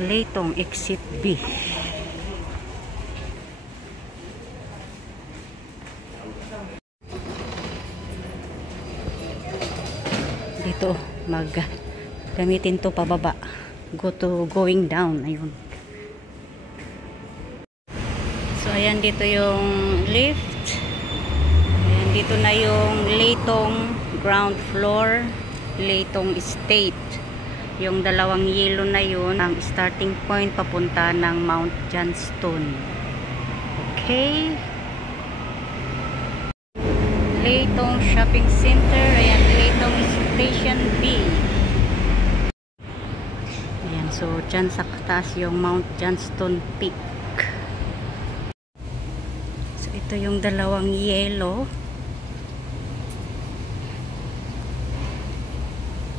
Leitong Exit B. Dito gamitin to pababa. Going down. Ayun. So ayan, dito yung lift. Ayan, dito na yung Leitong ground floor, Leitong Estate. Yung dalawang yellow na yun ang starting point papunta ng Mount Johnston. Okay. Leitong Shopping Center. Ayan, Leitong Station B. Ayan, so dyan sa taas yung Mount Johnston Peak. So ito yung dalawang yellow.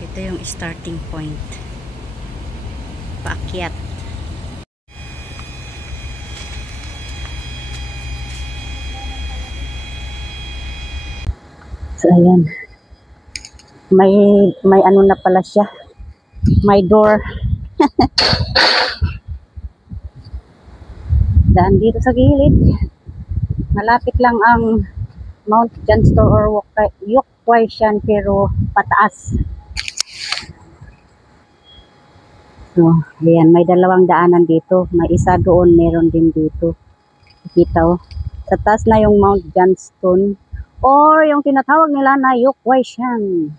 Ito yung starting point. Paakyat. So ayan. May ano na pala siya. May door. Daan dito sa gilid. Malapit lang ang Mount Johnston or Yokwai-shan, pero pataas. So, ayan, may dalawang daanan dito. May isa doon, meron din dito. Kita oh. Sa taas na yung Mount Johnston or yung tinatawag nila na Yokwai-shan.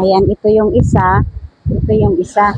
Ayan, ito yung isa. Ito yung isa.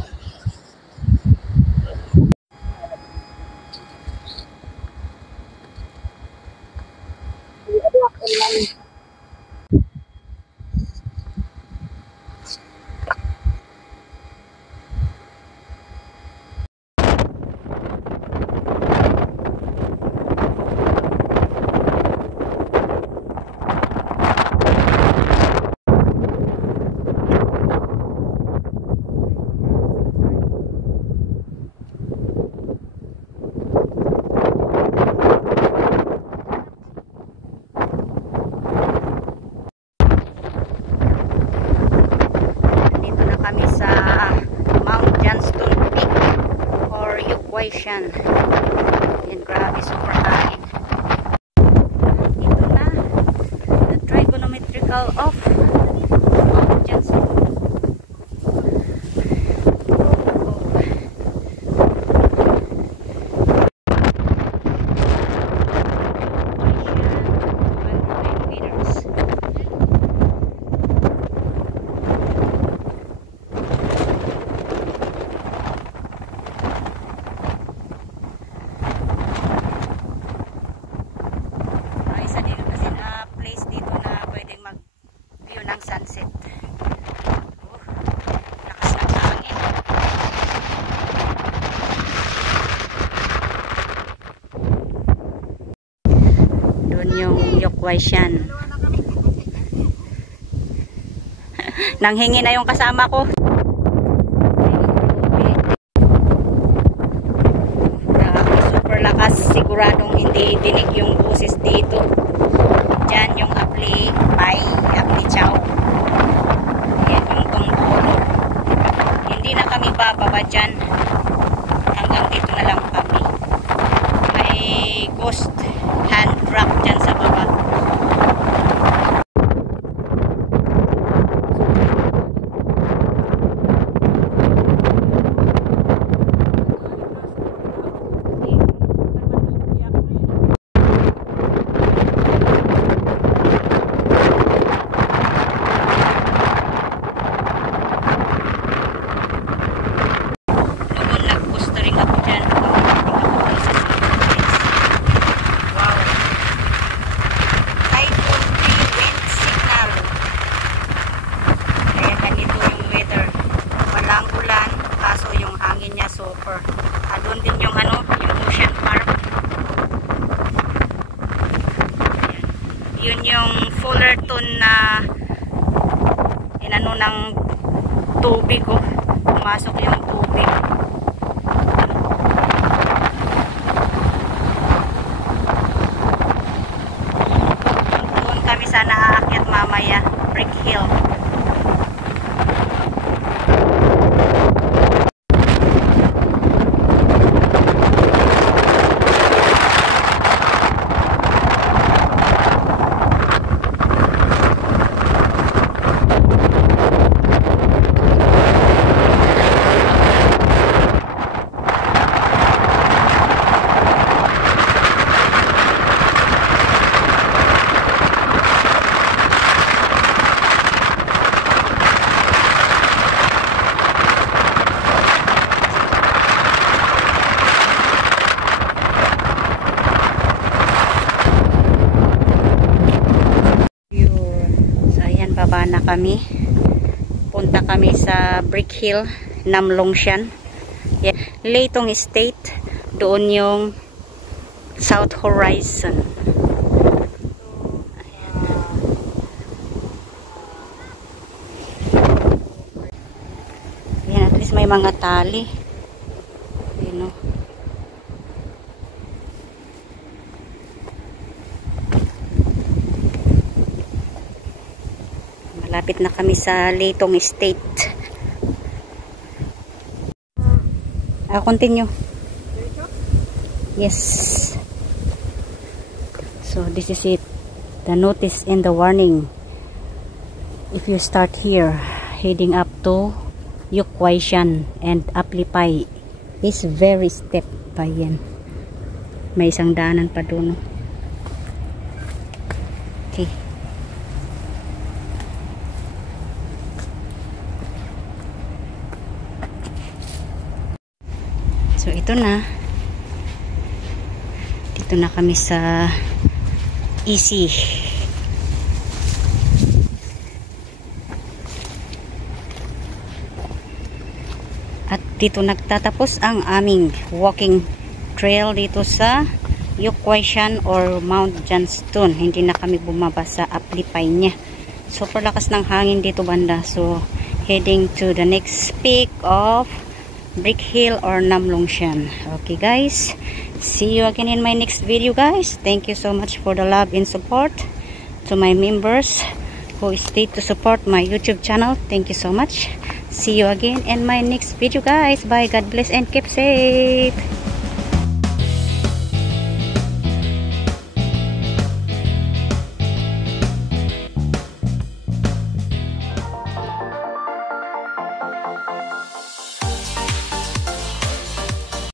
Yokwai-shan. Yan, grabe, super high. Ito na, the trigonometrical of Mount Johnston. Sunset. Lakas ng hangin. Doon yung Yokwai-shan. Nanghingi na yung kasama ko. Super lakas. Siguradong hindi dinig yung boses dito. Diyan yung Apli Chow. Yan yung Tungkolo. Hindi na kami bababa dyan. Hanggang dito na lang kami. May ghost hand rock dyan sa baba. Doon din yung yung Ocean Park. Yun yung Fullerton na inano ng tubig ko. Pumasok yung tubig. Doon kami sana aakyat mamaya, Brick Hill. bumaba na kami. Punta kami sa Brick Hill, Namlongshan. Yeah. Leitong Estate, doon yung South Horizon. Ayan, at least may mga tali. Ayan, oh. Malapit na kami sa Leitong Estate. Continue. Yes. So this is it. The notice and the warning. If you start here, heading up to Yukwai-shan and Aplipay is very steep pa yan. May isang daanan pa doon. Okay. So ito na. Dito na kami sa EC. At dito nagtatapos ang aming walking trail dito sa Yukwai-shan or Mount Johnston. Hindi na kami bumaba sa Aplipay niya. Super lakas ng hangin dito banda. So heading to the next peak of Brick Hill or Namlongshan. Okay guys, see you again in my next video guys. Thank you so much for the love and support to my members who stayed to support my YouTube channel. Thank you so much. See you again in my next video guys. Bye, God bless and keep safe.